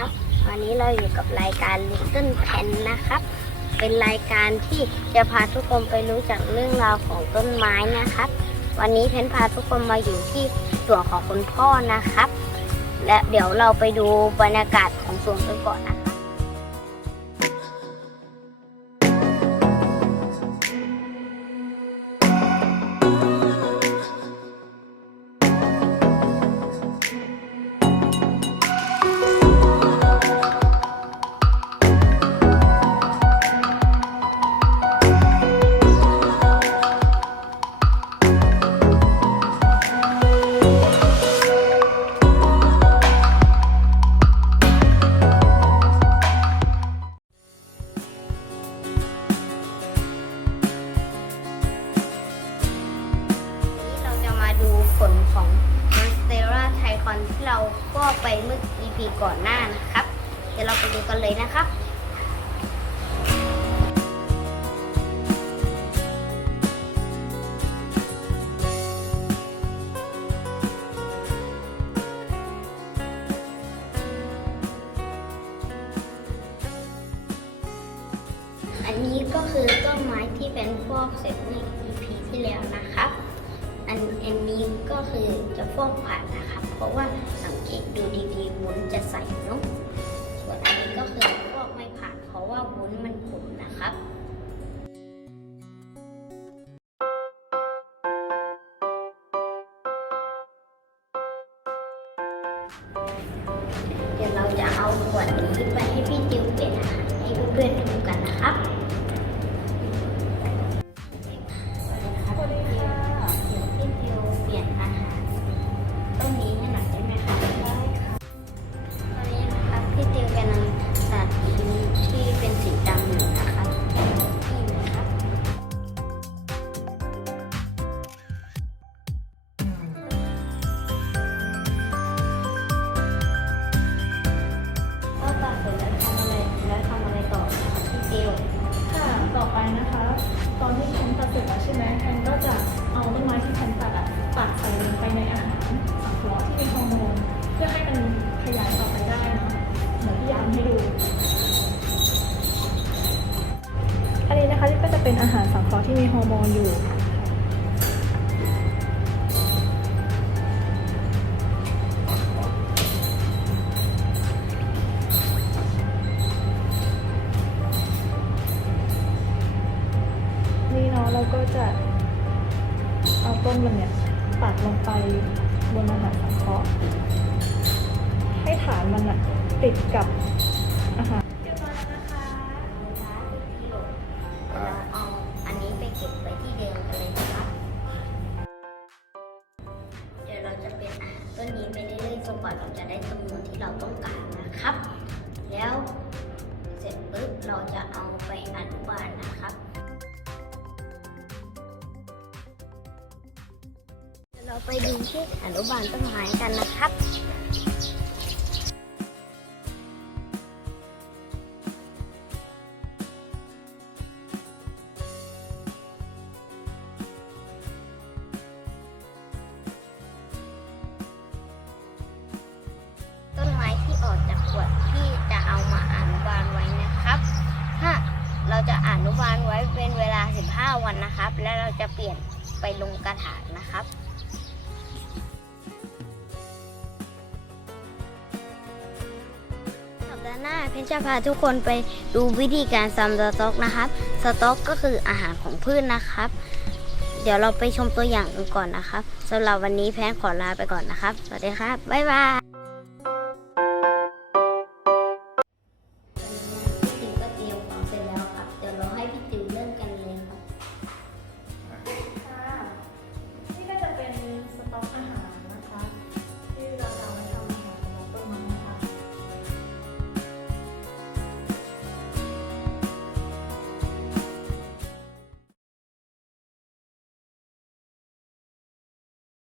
ครับ วันนี้เราอยู่กับรายการ Little Pen นะครับ เป็นรายการที่จะพาทุกคนไปรู้จักเรื่องราวของต้นไม้นะครับ วันนี้เพนพาทุกคนมาอยู่ที่สวนของคุณพ่อนะครับ และเดี๋ยวเราไปดูบรรยากาศของสวนกันก่อนนะ a t h y c o n ที่เราก็ไปเมื่อ EP ก่อนหน้านะครับ เดี๋ยวเราไปดูกันเลยนะครับอันนี้ก็คือต้นไม้ที่เป็นฟอกเสร็จเมื่อ EP ที่แล้วนะครับ อันอันนี้ก คือจะฟอกผ่านนะครับ เพราะว่าสังเกตดูดีๆวุ้นจะใสเนาะส่วนอันนี้ก็คือฟอกไม่ผ่าน เพราะว่าวุ้นมันขุ่นนะครับเดี๋ยวเราจะเอาขวดนี้ไปให้พี่ติวเปลี่ยนอาหารให้เพื่อนๆดูกันนะครับ ต่อไปนะคะ ตอนที่แพนตัดเสร็จแล้วใช่ไหมแพนก็จะเอาต้นไม้ที่แพนตัดอะตัดใส่ลงไปในอาหารสังเคราะห์ที่มีฮอร์โมนเพื่อให้มันขยายต่อไปได้เนะเหมือนที่ยามให้ดู อันนี้นะคะก็จะเป็นอาหารสังเคราะห์ที่มีฮอร์โมนอยู่ ต้นมันเนี่ยปักลงไปบนอาหารสังเคราะห์ให้ฐานมันอะติดกับอาหารเรียบร้อยแล้วนะคะนะคะพี่ติวเราเอาอันนี้ไปเก็บไว้ที่เดิมกันเลยนะครับ เดี๋ยวเราจะเป็นอาหารต้นนี้ไปเรื่อยๆจนกว่าเราจะได้จำนวนที่เราต้องการนะครับ แล้วเสร็จปุ๊บเราจะเอาไปอนุบาลนะครับ เราไปดูที่อนุบาลต้นไม้กันนะครับต้นไม้ที่ออกจากขวดที่จะเอามาอนุบาลไว้นะครับ ถ้าเราจะอนุบาลไว้เป็นเวลา 15 วันนะครับ แล้วเราจะเปลี่ยนไปลงกระถางนะครับ หน้าเพนจะพาทุกคนไปดูวิธีการซัมสต็อกนะครับ สต็อกก็คืออาหารของพืชนนะครับ เดี๋ยวเราไปชมตัวอย่างกันก่อนนะครับสำหรับวันนี้แพนขอลาไปก่อนนะครับ สวัสดีครับ บ๊ายบาย